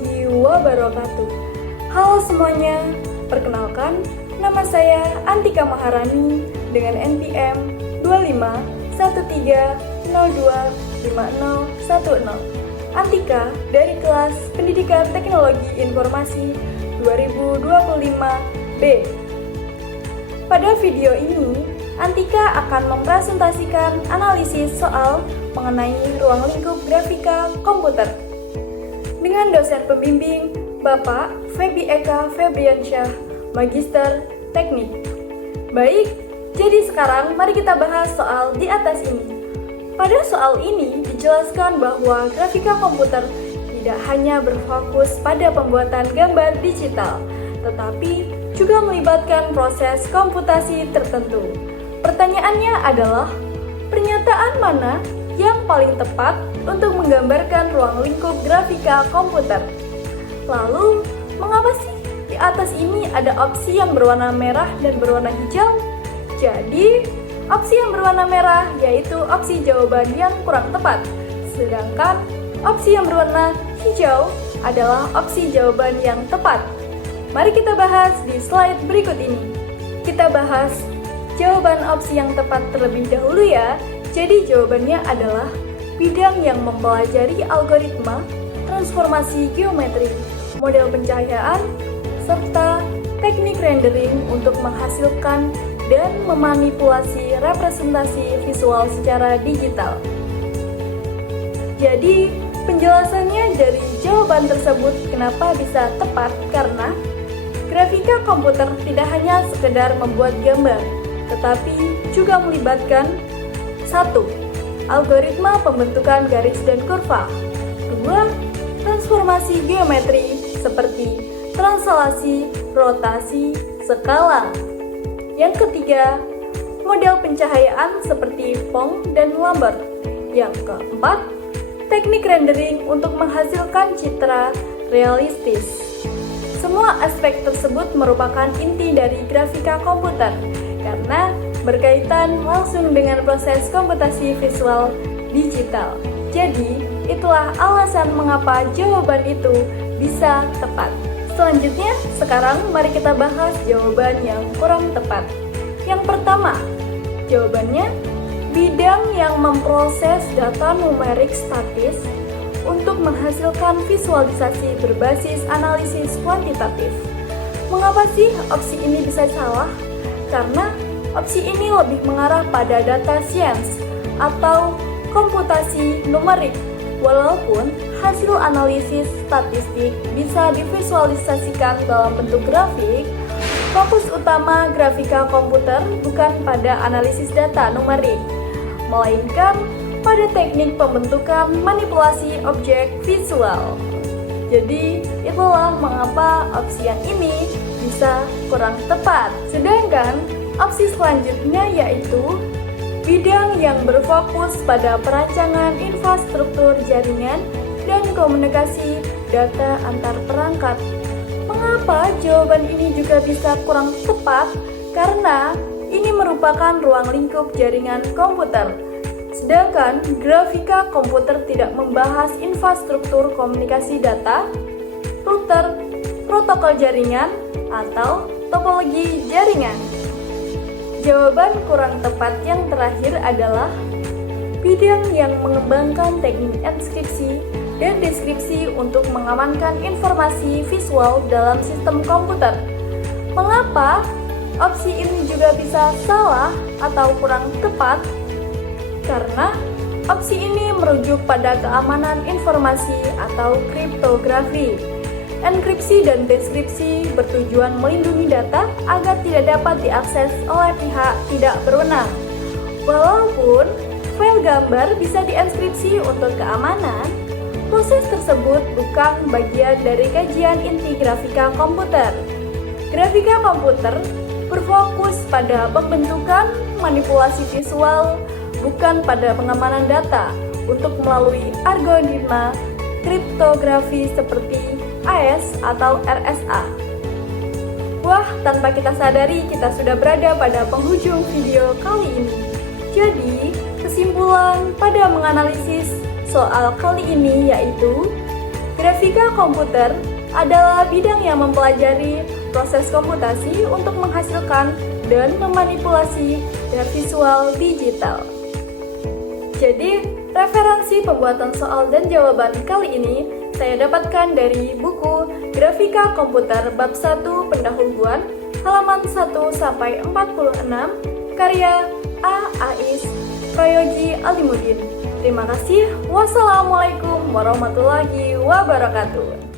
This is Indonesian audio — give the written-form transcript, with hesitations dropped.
warahmatullahi wabarakatuh. Halo semuanya, perkenalkan nama saya Antika Maharani dengan NPM 2513025010. Antika dari kelas Pendidikan Teknologi Informasi 2025B. Pada video ini, Antika akan mempresentasikan analisis soal mengenai ruang lingkup grafika komputer dengan dosen pembimbing Bapak Febi Eka Febriansyah, Magister Teknik. Baik, jadi sekarang mari kita bahas soal di atas ini. Pada soal ini dijelaskan bahwa grafika komputer tidak hanya berfokus pada pembuatan gambar digital, tetapi juga melibatkan proses komputasi tertentu. Pertanyaannya adalah, pernyataan mana yang paling tepat untuk menggambarkan ruang lingkup grafika komputer? Lalu, mengapa sih di atas ini ada opsi yang berwarna merah dan berwarna hijau? Jadi, opsi yang berwarna merah yaitu opsi jawaban yang kurang tepat, sedangkan opsi yang berwarna hijau adalah opsi jawaban yang tepat. Mari kita bahas di slide berikut ini. Kita bahas jawaban opsi yang tepat terlebih dahulu ya. Jadi jawabannya adalah bidang yang mempelajari algoritma, transformasi geometri, model pencahayaan, serta teknik rendering untuk menghasilkan dan memanipulasi representasi visual secara digital. Jadi, penjelasannya dari jawaban tersebut kenapa bisa tepat karena grafika komputer tidak hanya sekedar membuat gambar, tetapi juga melibatkan 1. Algoritma pembentukan garis dan kurva. 2. Transformasi geometri seperti translasi, rotasi, skala. Yang ketiga, model pencahayaan seperti Phong dan Lambert. Yang keempat, teknik rendering untuk menghasilkan citra realistis. Semua aspek tersebut merupakan inti dari grafika komputer karena berkaitan langsung dengan proses komputasi visual digital. Jadi, itulah alasan mengapa jawaban itu bisa tepat. Selanjutnya, sekarang mari kita bahas jawaban yang kurang tepat. Yang pertama, jawabannya bidang yang memproses data numerik statis untuk menghasilkan visualisasi berbasis analisis kuantitatif. Mengapa sih opsi ini bisa salah? Karena opsi ini lebih mengarah pada data science atau komputasi numerik. Walaupun hasil analisis statistik bisa divisualisasikan dalam bentuk grafik, fokus utama grafika komputer bukan pada analisis data numerik, melainkan pada teknik pembentukan manipulasi objek visual. Jadi, itulah mengapa opsi yang ini bisa kurang tepat. Sedangkan opsi selanjutnya yaitu bidang yang berfokus pada perancangan infrastruktur jaringan dan komunikasi data antar perangkat. Mengapa jawaban ini juga bisa kurang tepat? Karena ini merupakan ruang lingkup jaringan komputer. Sedangkan grafika komputer tidak membahas infrastruktur komunikasi data, router, protokol jaringan, atau topologi jaringan. Jawaban kurang tepat yang terakhir adalah bidang yang mengembangkan teknik enskripsi dan deskripsi untuk mengamankan informasi visual dalam sistem komputer. Mengapa opsi ini juga bisa salah atau kurang tepat? Karena opsi ini merujuk pada keamanan informasi atau kriptografi. Enkripsi dan deskripsi bertujuan melindungi data agar tidak dapat diakses oleh pihak tidak berwenang. Walaupun file gambar bisa dienkripsi untuk keamanan, proses tersebut bukan bagian dari kajian inti grafika komputer. Grafika komputer berfokus pada pembentukan manipulasi visual, bukan pada pengamanan data untuk melalui algoritma kriptografi seperti AES atau RSA. Wah, tanpa kita sadari kita sudah berada pada penghujung video kali ini. Jadi, kesimpulan pada menganalisis soal kali ini yaitu Grafika komputer adalah bidang yang mempelajari proses komputasi untuk menghasilkan dan memanipulasi data visual digital. Jadi, referensi pembuatan soal dan jawaban kali ini saya dapatkan dari buku Grafika Komputer Bab 1 Pendahuluan halaman 1-46 karya A. Ais Prayogi Alimuddin. Terima kasih. Wassalamualaikum warahmatullahi wabarakatuh.